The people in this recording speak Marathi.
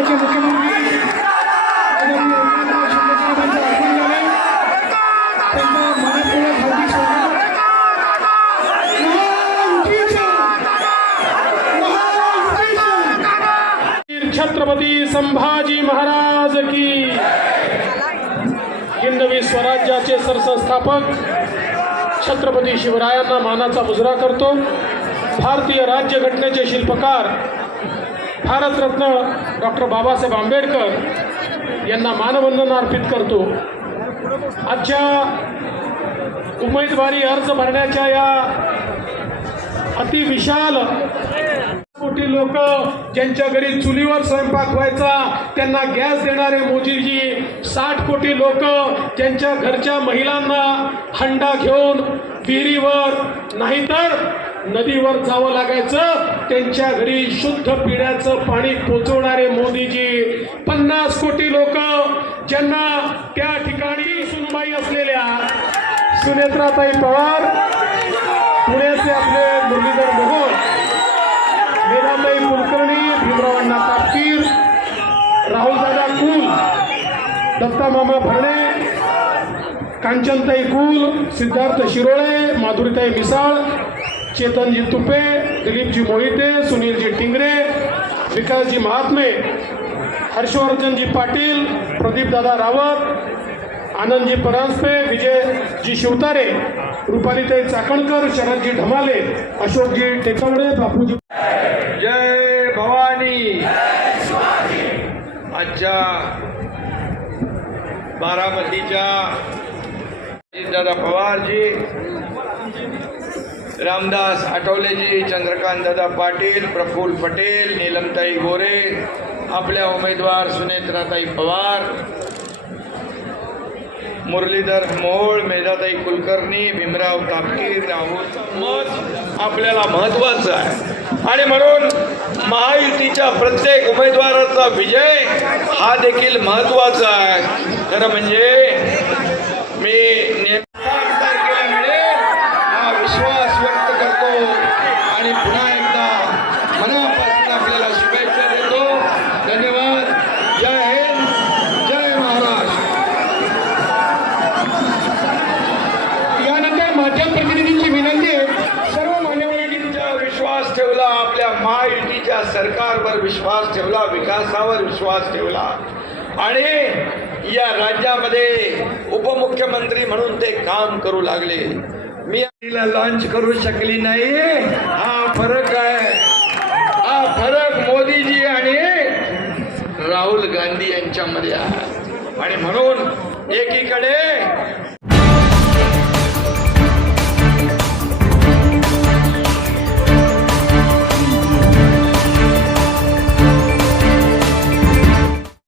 राज्याचे मुख्यमंत्री छत्रपती संभाजी महाराज की हिंदवी स्वराज्याचे सरसंस्थापक छत्रपती शिवरायांना मानाचा मुजरा करतो. भारतीय राज्यघटनेचे शिल्पकार भारतरत्न डॉक्टर बाबासाहेब आंबेडकर यांना मानवंदना अर्पित करतो. आजच्या उमेदवारी अर्ज भरण्याच्या या अतिविशाल कोटी लोक ज्यांच्या घरी चुलीवर स्वयंपाक व्हायचा त्यांना गॅस देणारे मोदीजी साठ कोटी लोक ज्यांच्या घरच्या महिलांना हंडा घेऊन विहिरीवर नाहीतर नदीवर जावं लागायचं. त्यांच्या घरी शुद्ध पिण्याचं पाणी पोचवणारे मोदीजी. पन्नास कोटी लोक ज्यांना त्या ठिकाणी सुनबाई असलेल्या सुनेत्राताई पवार पुण्याचे आपले मुरलीधर मोहन मेधाताई कुलकर्णी भीमरावांना तापकीर राहुलदादा कुल दत्ता मामा भरणे कांचनताई कुल सिद्धार्थ शिरोळे माधुरीताई मिसाळ चेतनजी तुपे दिलीपजी मोहिते सुनीलजी टिंगरे विकासजी महात्मे हर्षवर्धनजी पाटील प्रदीपदादा रावत आनंदजी परांजपे विजयजी शिवतारे रुपालीताई चाकणकर शरदजी ढमाले अशोकजी टेकवडे बापूजी जय भवानी। आजच्या बारामतीच्या दादा पवारजी रामदास आठवलेजी चंद्रकांत दादा पाटील प्रफुल्ल पटेल नीलमताई गोरे आपल्या उमेदवार सुनेत्राताई पवार मुरलीधर मोहोळ मेधाताई कुलकर्णी भीमराव तापकीर राहुल मत आपल्याला महत्वाचं आहे. आणि म्हणून महायुतीच्या प्रत्येक उमेदवाराचा विजय हा देखील महत्त्वाचा आहे. खरं म्हणजे विश्वास ठेवला आपल्या महायुतीच्या सरकारवर विश्वास ठेवला विकासावर विश्वास ठेवला. आणि या राज्यामध्ये उपमुख्यमंत्री म्हणून ते काम करू लागले. मी तिला लॉन्च करू शकली नाही. हा फरक आहे. हा फरक मोदीजी आणि राहुल गांधी यांच्यामध्ये आहे. आणि म्हणून एकीकडे